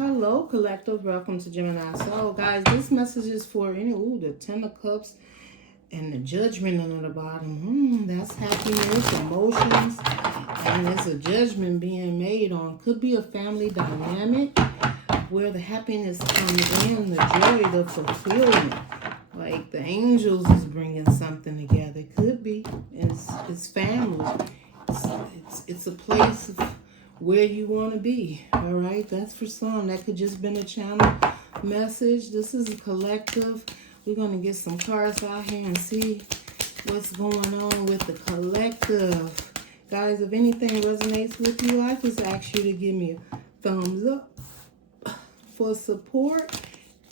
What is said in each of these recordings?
Hello, collective. Welcome to Gemini. So, guys, this message is for any, the Ten of Cups and the Judgment on the bottom. That's happiness, emotions, and it's a judgment being made on. Could be a family dynamic where the happiness comes in, the joy, the fulfillment. Like the angels is bringing something together. Could be. It's family. It's a place of where you want to be. All right, that's for some. That could just been a channel message. This is a collective. We're going to get some cards out here and see what's going on with the collective. Guys, if anything resonates with you, I just ask you to give me a thumbs up for support.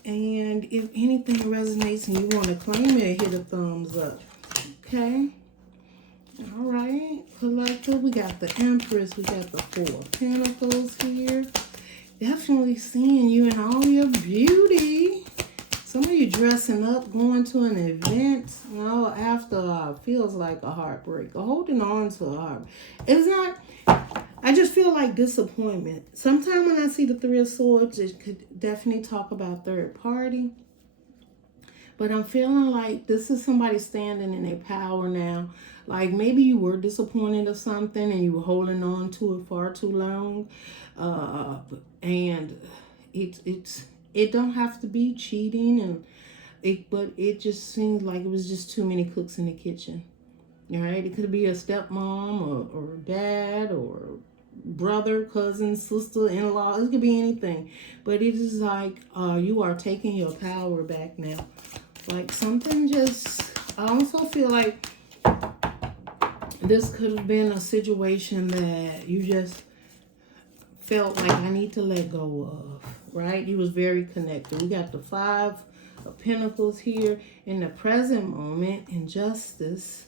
And if anything resonates and you want to claim it, hit a thumbs up. Okay? All right, collective, we got the Empress, we got the Four of Pentacles here. Definitely seeing you in all your beauty. Some of you dressing up, going to an event, after feels like a heartbreak, or holding on to a heart. It's not, I just feel like disappointment. Sometimes when I see the Three of Swords, it could definitely talk about third party. But I'm feeling like this is somebody standing in their power now. Like maybe you were disappointed of something and you were holding on to it far too long. And it don't have to be cheating, but it just seems like it was just too many cooks in the kitchen. All right, it could be a stepmom or dad or brother, cousin, sister, in-law. It could be anything. But it is like you are taking your power back now. Like something just, I also feel like this could have been a situation that you just felt like I need to let go of, right? You was very connected. We got the Five of Pentacles here in the present moment, injustice.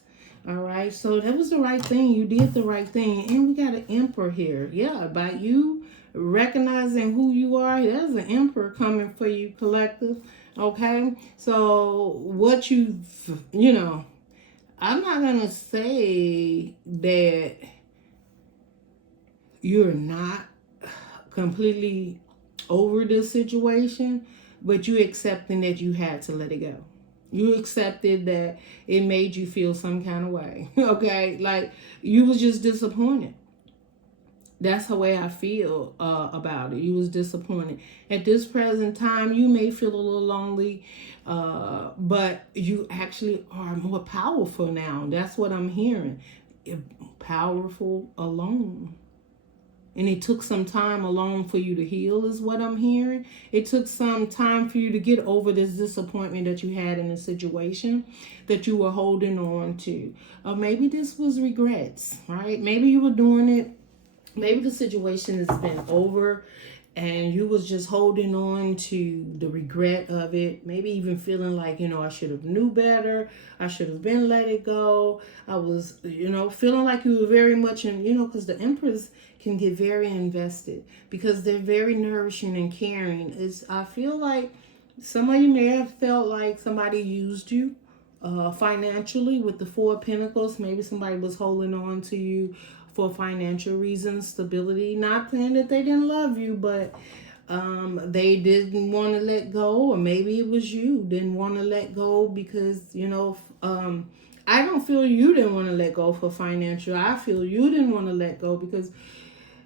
All right, so that was the right thing. You did the right thing. And we got an Emperor here. Yeah, by you recognizing who you are, there's an Emperor coming for you, collective. Okay, so what I'm not going to say that you're not completely over this situation, but you accepting that you had to let it go. You accepted that it made you feel some kind of way, okay? Like you was just disappointed. That's the way I feel about it. You was disappointed. At this present time, you may feel a little lonely, but you actually are more powerful now. That's what I'm hearing. Powerful alone. And it took some time alone for you to heal is what I'm hearing. It took some time for you to get over this disappointment that you had in a situation that you were holding on to. Or maybe this was regrets, right? Maybe you were doing it. Maybe the situation has been over and you was just holding on to the regret of it. Maybe even feeling like, I should have knew better. I should have been let it go. I was, feeling like you were very much in, because the Empress can get very invested because they're very nourishing and caring. I feel like some of you may have felt like somebody used you financially with the Four of Pentacles. Maybe somebody was holding on to you for financial reasons, stability. Not saying that they didn't love you, but they didn't want to let go, or maybe it was you didn't want to let go because, I don't feel you didn't want to let go for financial. I feel you didn't want to let go because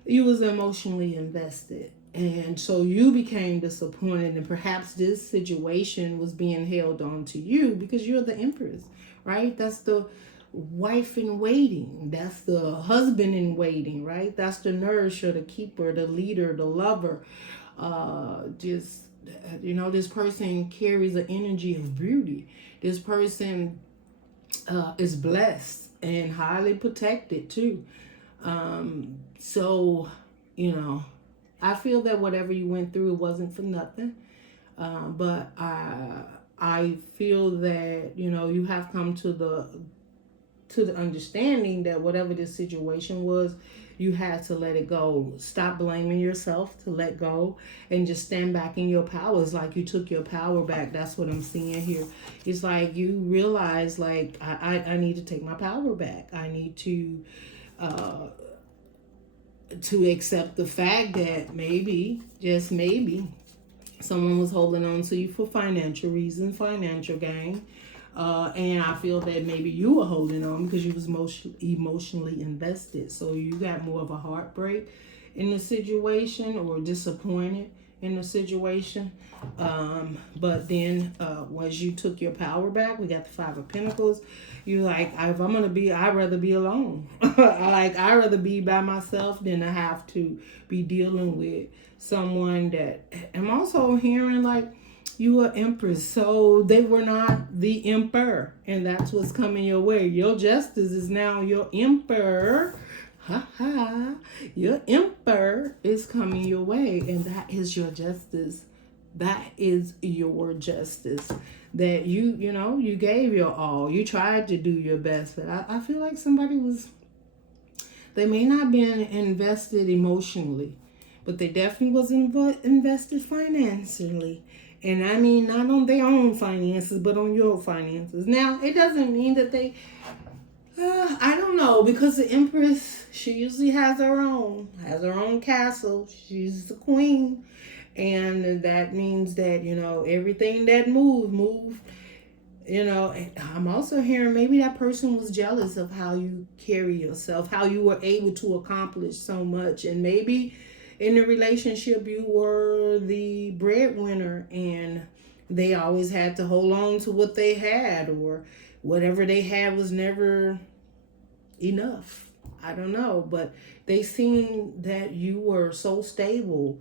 you was emotionally invested. And so you became disappointed, and perhaps this situation was being held on to you because you're the Empress, right? That's the wife in waiting. That's the husband in waiting, right? That's the nourisher, the keeper, the leader, the lover. This person carries an energy of beauty. This person is blessed and highly protected too. I feel that whatever you went through, it wasn't for nothing. But I feel that, you have come to the understanding that whatever this situation was, you had to let it go. Stop blaming yourself to let go and just stand back in your power. It's like you took your power back. That's what I'm seeing here. It's like you realize, like, I need to take my power back. I need to to accept the fact that maybe, just maybe, someone was holding on to you for financial reasons, financial gain. And I feel that maybe you were holding on because you was emotionally invested. So you got more of a heartbreak in the situation, or disappointed in the situation. But then once you took your power back, we got the Five of Pentacles. You like, if I'm gonna be, I'd rather be alone. I'd rather be by myself than to have to be dealing with someone that. I'm also hearing like you were Empress, so they were not the Emperor, and that's what's coming your way. Your Justice is now your Emperor. Ha ha! Your Emperor is coming your way, and that is your justice. That is your justice. That you gave your all. You tried to do your best, but I feel like somebody was. They may not been invested emotionally, but they definitely was invested financially. And I mean, not on their own finances, but on your finances. Now, it doesn't mean that they, I don't know, because the Empress, she usually has her own castle. She's the queen. And that means that, everything that move, and I'm also hearing maybe that person was jealous of how you carry yourself, how you were able to accomplish so much. And maybe in the relationship, you were the breadwinner and they always had to hold on to what they had, or whatever they had was never enough. I don't know, but they seen that you were so stable.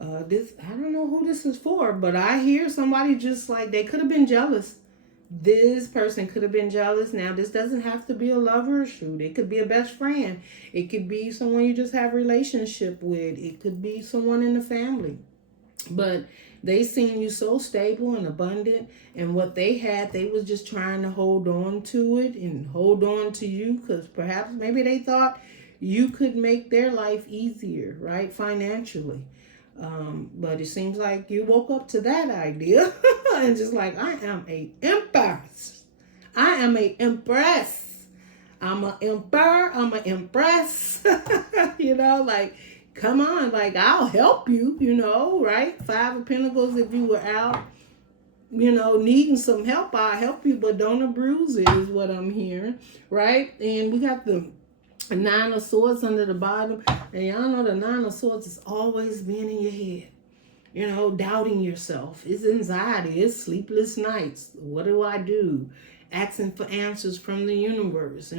I don't know who this is for, but I hear somebody just like, they could have been jealous. This person could have been jealous. Now, this doesn't have to be a lover. Shoot, it could be a best friend. It could be someone you just have a relationship with. It could be someone in the family. But they seen you so stable and abundant, and what they had, they was just trying to hold on to it and hold on to you, because perhaps maybe they thought you could make their life easier, right, financially. But it seems like you woke up to that idea and just like, I am a empress. I am a empress. I'm an emperor. I'm an empress. Like, come on, like, I'll help you, right? Five of Pentacles, if you were out, needing some help, I'll help you, but don't abuse it, is what I'm hearing, right? And we got the Nine of Swords under the bottom. And y'all know the Nine of Swords is always being in your head. Doubting yourself. It's anxiety. It's sleepless nights. What do I do? Asking for answers from the universe,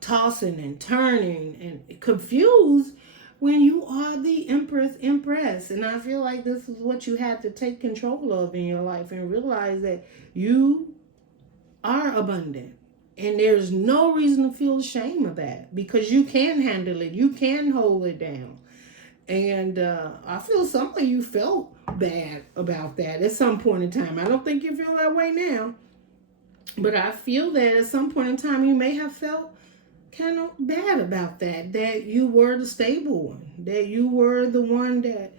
tossing and turning and confused when you are the Empress. And I feel like this is what you have to take control of in your life and realize that you are abundant. And there's no reason to feel ashamed of that, because you can handle it. You can hold it down. And I feel some of you felt bad about that at some point in time. I don't think you feel that way now. But I feel that at some point in time you may have felt kind of bad about that you were the stable one. That you were the one that,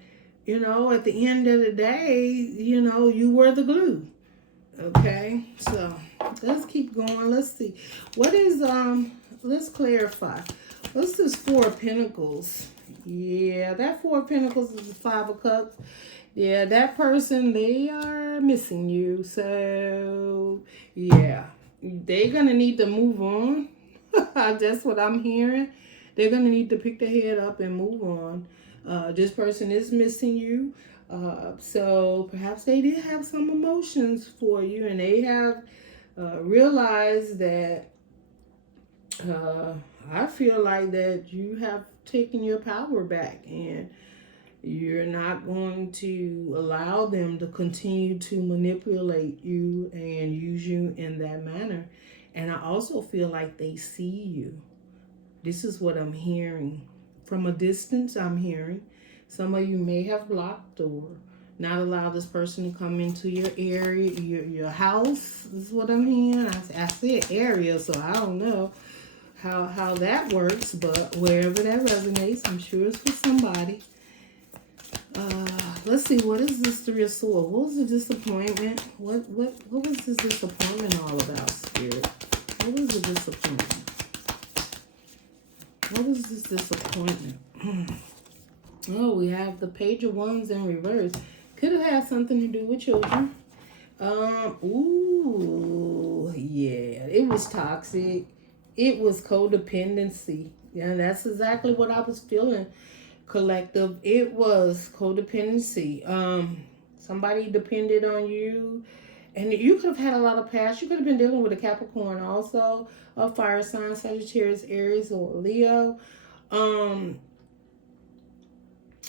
at the end of the day, you were the glue. Okay, so let's keep going. Let's see. What is, let's clarify. What's this Four of Pentacles? Yeah, that Four of Pentacles is the Five of Cups. Yeah, that person, they are missing you. So, yeah, they're going to need to move on. That's what I'm hearing. They're going to need to pick their head up and move on. This person is missing you. So perhaps they did have some emotions for you, and they have realized that I feel like that you have taken your power back, and you're not going to allow them to continue to manipulate you and use you in that manner. And I also feel like they see you. This is what I'm hearing. From a distance, I'm hearing. Some of you may have blocked or not allowed this person to come into your area, your house. This is what I'm hearing. I said area, so I don't know how that works, but wherever that resonates, I'm sure it's for somebody. Let's see, what is this Three of Swords? What was the disappointment? What was this disappointment all about, Spirit? What was the disappointment? What is this disappointment? Oh, we have the Page of Wands in reverse. Could have had something to do with children. Ooh, yeah. It was toxic. It was codependency. Yeah, that's exactly what I was feeling. Collective. It was codependency. Somebody depended on you. And you could have had a lot of past. You could have been dealing with a Capricorn also, a fire sign, Sagittarius, Aries, or Leo.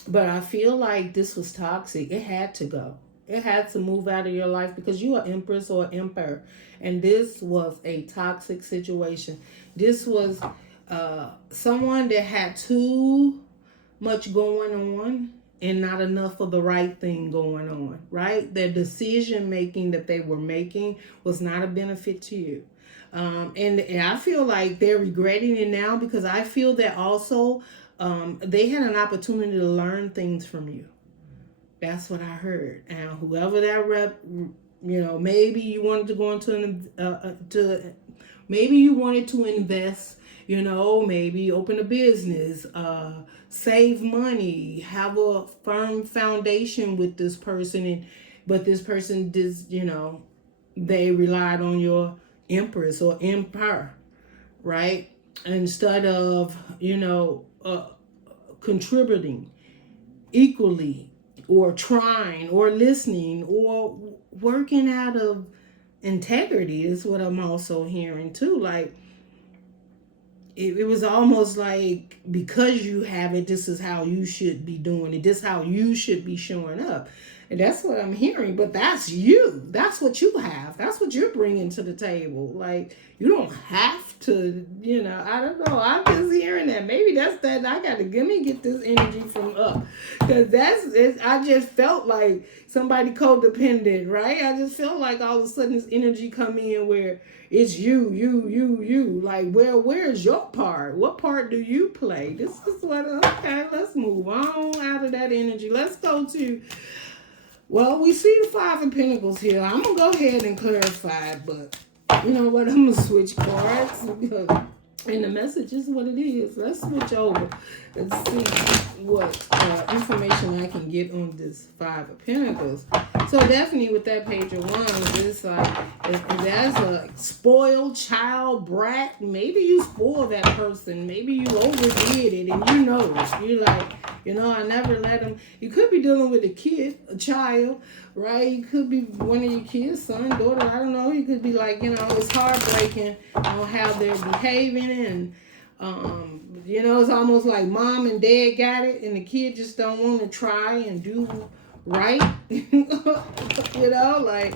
But I feel like this was toxic. It had to go. It had to move out of your life because you are Empress or Emperor. And this was a toxic situation. This was someone that had too much going on and not enough of the right thing going on, right? Their decision making that they were making was not a benefit to you. And I feel like they're regretting it now because I feel that also they had an opportunity to learn things from you. That's what I heard. And whoever that rep, maybe you wanted to go into maybe you wanted to invest, maybe open a business, save money, have a firm foundation with this person, but this person they relied on your Empress or Empire, right? Instead of contributing equally or trying or listening or working out of integrity is what I'm also hearing too. Like it was almost like because you have it, this is how you should be doing it. This is how you should be showing up. And that's what I'm hearing. But that's you. That's what you have. That's what you're bringing to the table. Like, you don't have to, I don't know. I'm just hearing that. Maybe that's that. I got to let me get this energy from up. Because I just felt like somebody codependent, right? I just felt like all of a sudden this energy come in where it's you. Like, where's your part? What part do you play? This is what, okay, let's move on out of that energy. Let's go to, well, we see the Five of Pentacles here. I'm going to go ahead and clarify, but you know what? I'm going to switch cards because, and the message is what it is. Let's switch over and see what information I can get on this Five of Pentacles. So definitely with that Page of Wands, it's like, as a spoiled child brat, maybe you spoiled that person. Maybe you overdid it and you know it. You're like, I never let them. You could be dealing with a child, right? You could be one of your kids, son, daughter, I don't know. You could be like, it's heartbreaking on how they're behaving and, it's almost like mom and dad got it and the kid just don't want to try and do right. Like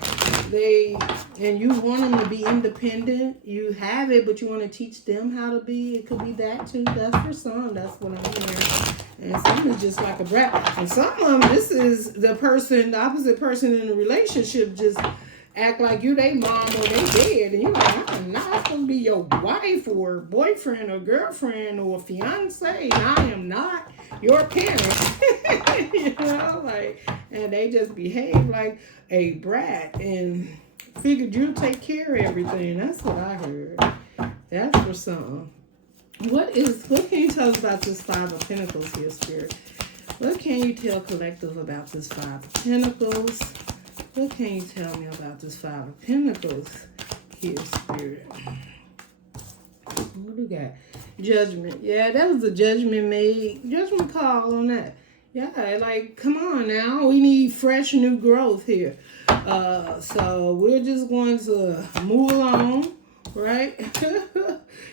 and you want them to be independent. You have it, but you want to teach them how to be. It could be that too. That's for some. That's what I'm hearing. And some is just like a brat. And some of them, this is the opposite person in the relationship just act like you they mom or they dad. And you're like, I'm not supposed to be your wife or boyfriend or girlfriend or fiance. And I am not your parent. And they just behave like a brat and figured you'd take care of everything. That's what I heard. That's for some. What can you tell us about this Five of Pentacles here, Spirit? What can you tell collective about this Five of Pentacles? What can you tell me about this Five of Pentacles here, Spirit? What do we got? Judgment. Yeah, that was a judgment call on that. Yeah, like, come on now. We need fresh new growth here. So we're just going to move along, right?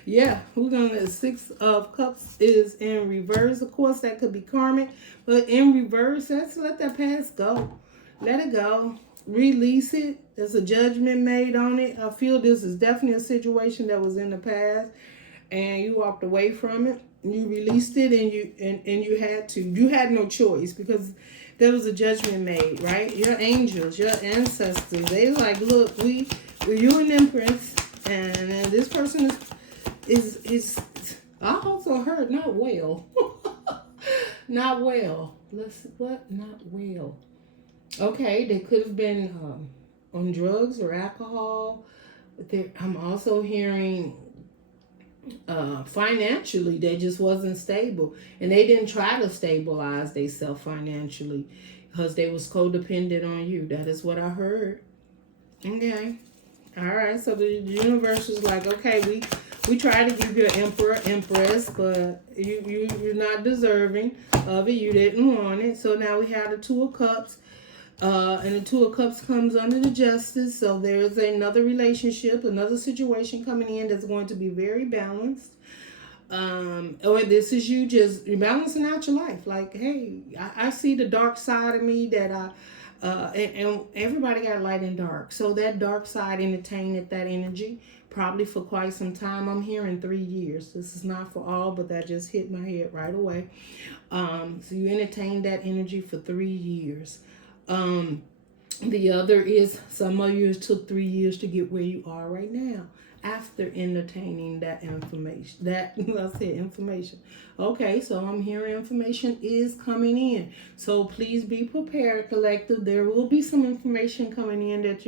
Yeah, we're going to, Six of Cups is in reverse. Of course, that could be karmic, but in reverse, let's let that past go. Let it go. Release it. There's a judgment made on it. I feel this is definitely a situation that was in the past and you walked away from it. You released it and you had to. You had no choice because there was a judgment made, right? Your angels, your ancestors, they like, look, we're you an empress and this person is I also heard not well. Not well. Not well. Okay, they could have been on drugs or alcohol. I'm also hearing Financially, they just wasn't stable, and they didn't try to stabilize themselves financially because they was codependent on you. That is what I heard. Okay. All right. So the universe was like, okay, we try to give you an emperor, empress, but you're not deserving of it. You didn't want it. So now we have the Two of Cups. And the Two of Cups comes under the Justice. So there's another relationship, another situation coming in that's going to be very balanced. Or this is you're balancing out your life. Like, hey, I see the dark side of me that and everybody got light and dark. So that dark side entertained that energy probably for quite some time. I'm hearing 3 years. This is not for all, but that just hit my head right away. So you entertained that energy for 3 years. The other is some of you took 3 years to get where you are right now after entertaining that information. That I said information. Okay, so I'm hearing information is coming in. So please be prepared, collective. There will be some information coming in that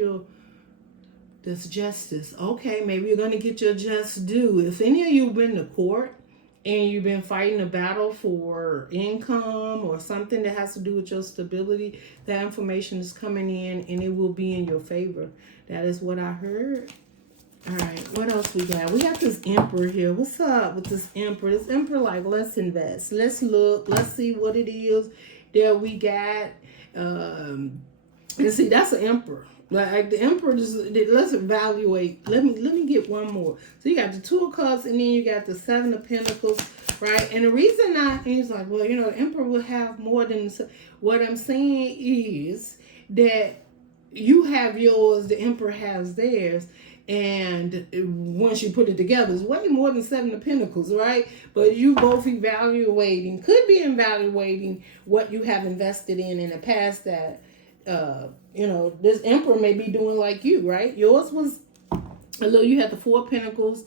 that's justice. Okay, maybe you're gonna get your just due. If any of you have been to court and you've been fighting a battle for income or something that has to do with your stability, that information is coming in and it will be in your favor. That is what I heard. All right, what else we got? We got this Emperor here. What's up with this Emperor? This Emperor, like, let's invest. Let's look. Let's see what it is that we got. And see, that's an Emperor. Like the Emperor, just let's evaluate. Let me get one more. So you got the Two of Cups, and then you got the Seven of Pentacles, right? And the reason he's like, well, the Emperor will have more than. What I'm saying is that you have yours, the Emperor has theirs. And once you put it together, it's way more than Seven of Pentacles, right? But you both could be evaluating what you have invested in the past that, this Emperor may be doing like you, right? Yours was you had the Four of Pentacles,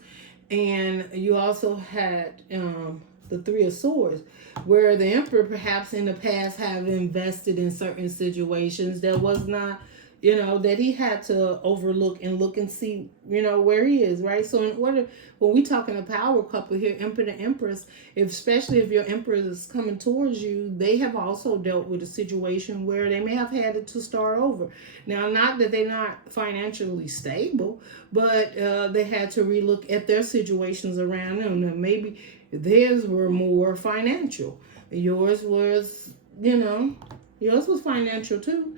and you also had the Three of Swords, where the Emperor perhaps in the past have invested in certain situations that was not, that he had to overlook and look and see, where he is, right? So when we talking a power couple here, Emperor and Empress, especially if your Empress is coming towards you, they have also dealt with a situation where they may have had to start over. Now, not that they're not financially stable, but they had to relook at their situations around them. Now, maybe theirs were more financial. Yours was financial too.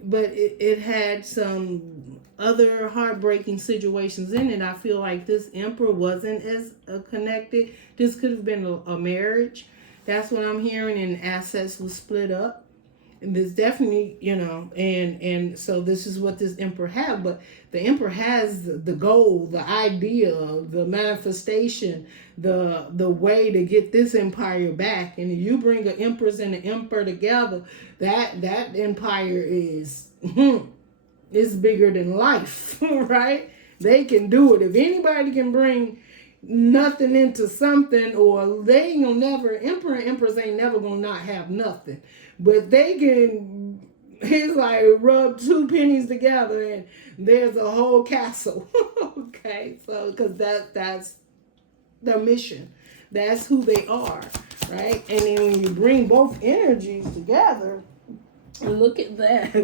But it had some other heartbreaking situations in it. I feel like this Emperor wasn't as connected. This could have been a marriage. That's what I'm hearing, and assets was split up. And there's definitely, and so this is what this Emperor had. But the Emperor has the goal, the idea, the manifestation, the way to get this empire back. And if you bring an Empress and an Emperor together, that empire is bigger than life, right? They can do it. If anybody can bring nothing into something, or they ain't gonna never, Emperor and Empress ain't never gonna not have nothing. But they can, it's like rub two pennies together and there's a whole castle. Okay, so because that's their mission. That's who they are, right? And then when you bring both energies together, and look at that.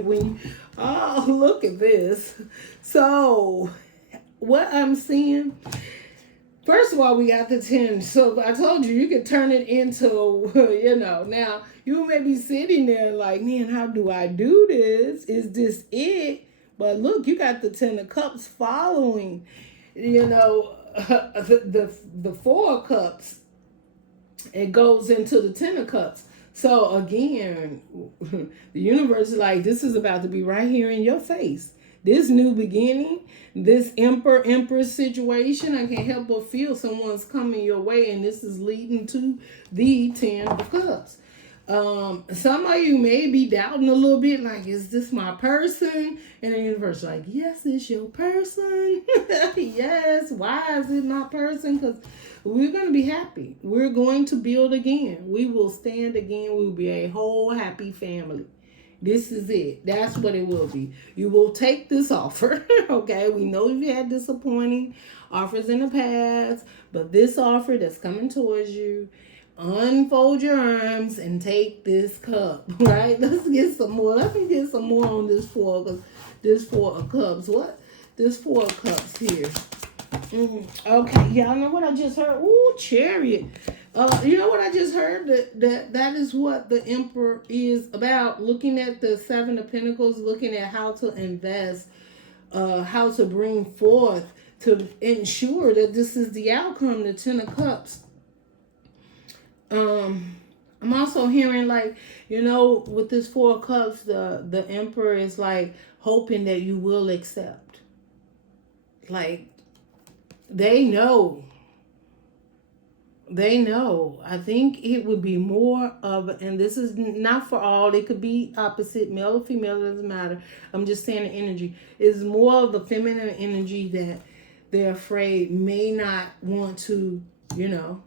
Look at this. So what I'm seeing, first of all, we got the 10. So I told you could turn it into, now you may be sitting there like, man, how do I do this? Is this it? But look, you got the 10 of Cups following, the 4 of Cups. It goes into the 10 of Cups. So again, the universe is like, this is about to be right here in your face. This new beginning, this Emperor-Empress situation, I can't help but feel someone's coming your way, and this is leading to the 10 of Cups. Some of you may be doubting a little bit, like, is this my person? And the universe is like, yes, it's your person. Yes, why is it my person? Because we're going to be happy. We're going to build again. We will stand again. We will be a whole happy family. This is it. That's what it will be. You will take this offer. Okay, we know you've had disappointing offers in the past, but this offer that's coming towards you, unfold your arms and take this cup. Right? Let's get some more. Let me get some more on this four, because this Four of Cups. What? This Four of Cups here. Okay, y'all know what I just heard? Ooh, Chariot. You know what I just heard? That is what the Emperor is about. Looking at the Seven of Pentacles, looking at how to invest, how to bring forth to ensure that this is the outcome, the Ten of Cups. I'm also hearing, like, you know, with this Four of Cups, the Emperor is like hoping that you will accept. Like, they know. I think it would be more of, and this is not for all, it could be opposite, male or female, it doesn't matter. I'm just saying the energy is more of the feminine energy, that they're afraid may not want to, you know,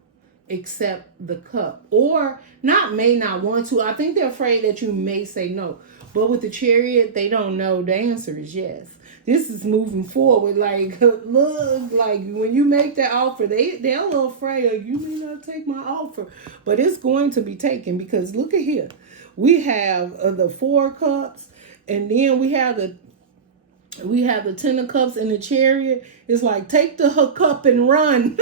accept the cup. Or may not want to. I think they're afraid that you may say no. But with the Chariot, they don't know. The answer is yes. This is moving forward. Like, look, like when you make that offer, they're a little afraid of, you may not take my offer. But it's going to be taken, because look at here. We have the Four of Cups, and then we have the Ten of Cups and the Chariot. It's like, take the cup and run.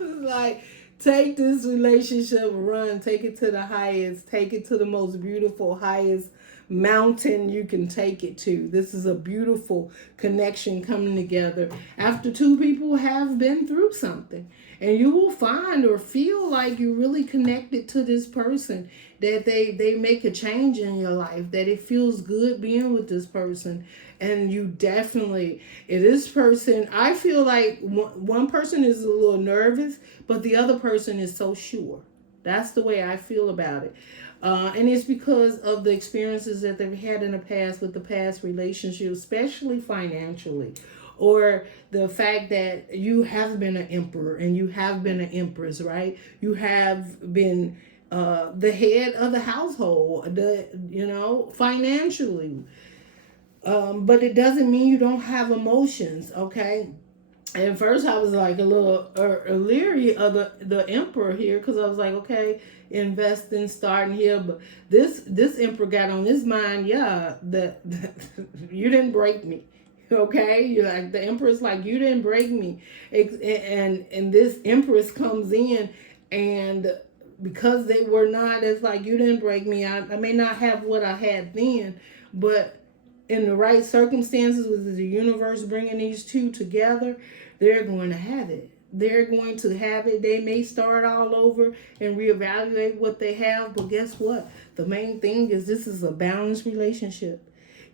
Like, take this relationship, run, take it to the highest, take it to the most beautiful, highest mountain you can take it to. This is a beautiful connection coming together after two people have been through something. And you will find or feel like you're really connected to this person, that they make a change in your life, that it feels good being with this person. And you definitely, this person, I feel like one person is a little nervous, but the other person is so sure. That's the way I feel about it. And it's because of the experiences that they've had in the past with the past relationship, especially financially, or the fact that you have been an emperor and you have been an empress, right? You have been the head of the household, financially. But it doesn't mean you don't have emotions, okay? At first, I was like a little leery of the Emperor here, because I was like, okay, investing, starting here. But this Emperor got on his mind, that you didn't break me, okay? You're like, the Emperor's like, you didn't break me. And this Empress comes in, and because they were not, it's like, you didn't break me. I may not have what I had then, but in the right circumstances, with the universe bringing these two together, they're going to have it. They're going to have it. They may start all over and reevaluate what they have, but guess what? The main thing is, this is a balanced relationship.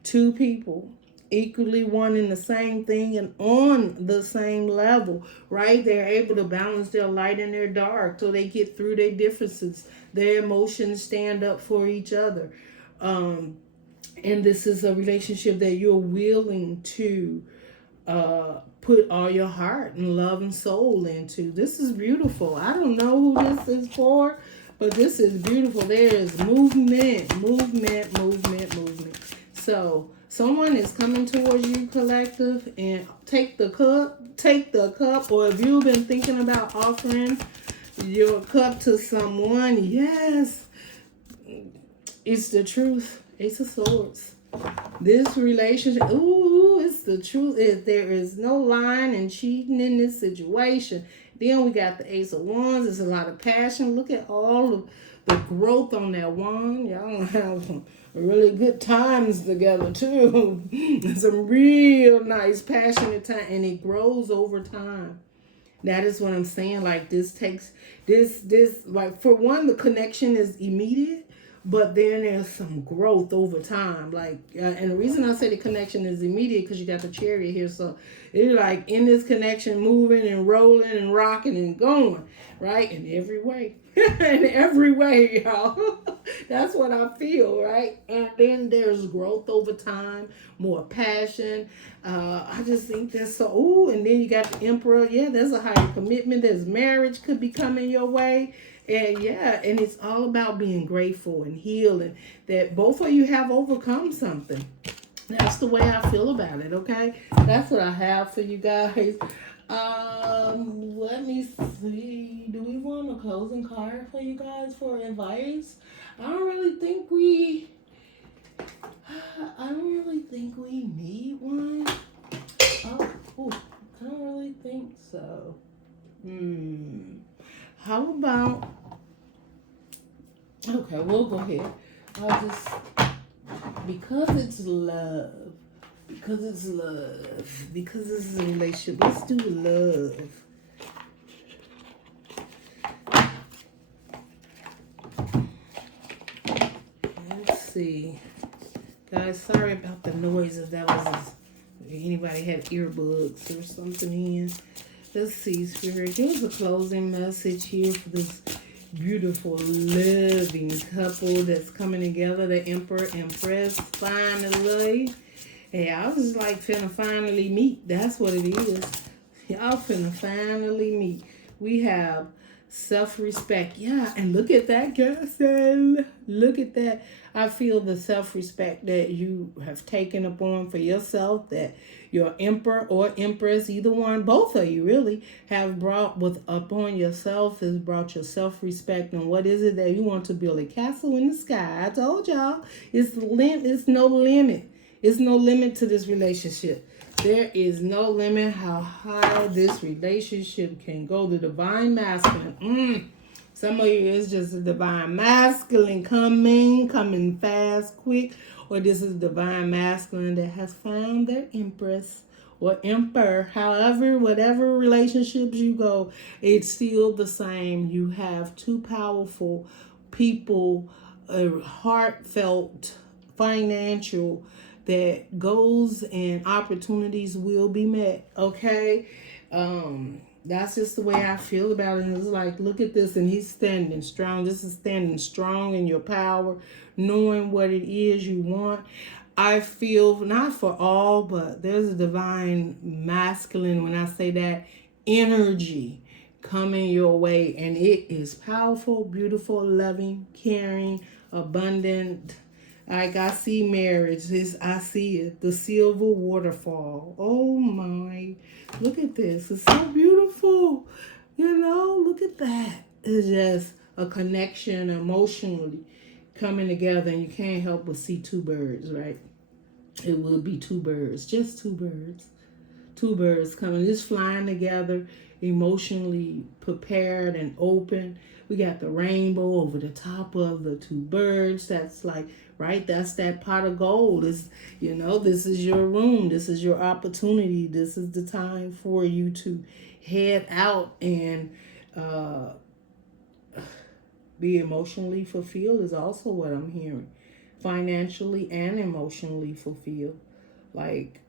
Two people equally wanting the same thing and on the same level, right? They're able to balance their light and their dark, so they get through their differences. Their emotions stand up for each other. And this is a relationship that you're willing to put all your heart and love and soul into. This is beautiful. I don't know who this is for, but this is beautiful. There is movement. So someone is coming towards you, collective, and take the cup. Or if you've been thinking about offering your cup to someone, yes, it's the truth. Ace of Swords. This relationship, it's the truth. There is no lying and cheating in this situation. Then we got the Ace of Wands. There's a lot of passion. Look at all of the growth on that wand. Y'all have some really good times together too. Some real nice, passionate time, and it grows over time. That is what I'm saying. Like, this takes this like, for one, the connection is immediate. But then there's some growth over time. Like, and the reason I say the connection is immediate, because you got the Chariot here. So it's like, in this connection, moving and rolling and rocking and going, right? In every way. In every way, y'all. That's what I feel, right? And then there's growth over time, more passion. I just think that's so, and then you got the Emperor. Yeah, there's a higher commitment. There's marriage could be coming your way. And yeah, and it's all about being grateful and healing that both of you have overcome something. That's the way I feel about it, okay? That's what I have for you guys. Let me see. Do we want a closing card for you guys for advice? I don't really think we I don't really think we need one. Oh, I don't really think so. How about okay, we'll go ahead. I'll just because it's love. Because it's love. Because it's a relationship. Let's do love. Let's see. Guys, sorry about the noises. That was anybody had earbuds or something in. Let's see, Spirit. Here's a closing message here for this beautiful, loving couple that's coming together. The Emperor, Empress, finally. Hey, I was like finna finally meet. That's what it is. Y'all finna finally meet. We have self-respect. Yeah, and look at that, Castle. Look at that. I feel the self-respect that you have taken upon for yourself, that your emperor or empress, either one, both of you really, have brought upon yourself, has brought your self-respect. And what is it that you want to build? A castle in the sky. I told y'all, it's no limit. It's no limit to this relationship. There is no limit how high this relationship can go. The divine masculine. Some of you is just a divine masculine coming fast, quick. Or this is divine masculine that has found their empress or emperor. However, whatever relationships you go, it's still the same. You have two powerful people, heartfelt, financial, that goals and opportunities will be met. Okay. That's just the way I feel about it. It's like, look at this, and he's standing strong. This is standing strong in your power, knowing what it is you want. I feel, not for all, but there's a divine masculine, when I say that, energy coming your way, and it is powerful, beautiful, loving, caring, abundant. Like, I see marriage. I see it. The silver waterfall. Oh my. Look at this. It's so beautiful. You know, look at that. It's just a connection emotionally coming together. And you can't help but see two birds, right? It will be two birds. Just two birds. Two birds coming, just flying together, emotionally prepared and open. We got the rainbow over the top of the two birds. That's like, right? That's that pot of gold. Is, you know, this is your room. This is your opportunity. This is the time for you to head out and be emotionally fulfilled is also what I'm hearing. Financially and emotionally fulfilled. Like,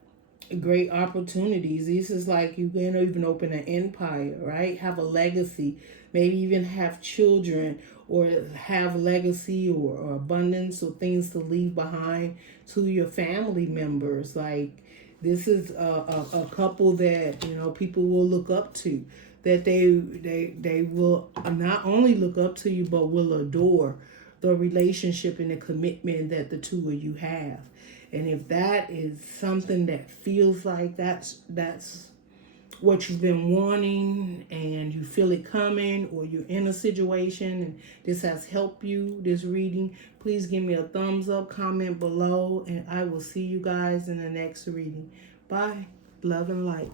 great opportunities. This is like you can even open an empire, right? Have a legacy, maybe even have children, or have legacy or abundance or things to leave behind to your family members. Like, this is a couple that, you know, people will look up to, that they will not only look up to you, but will adore the relationship and the commitment that the two of you have. And if that is something that feels like that's what you've been wanting, and you feel it coming, or you're in a situation and this has helped you, this reading, please give me a thumbs up, comment below, and I will see you guys in the next reading. Bye. Love and light.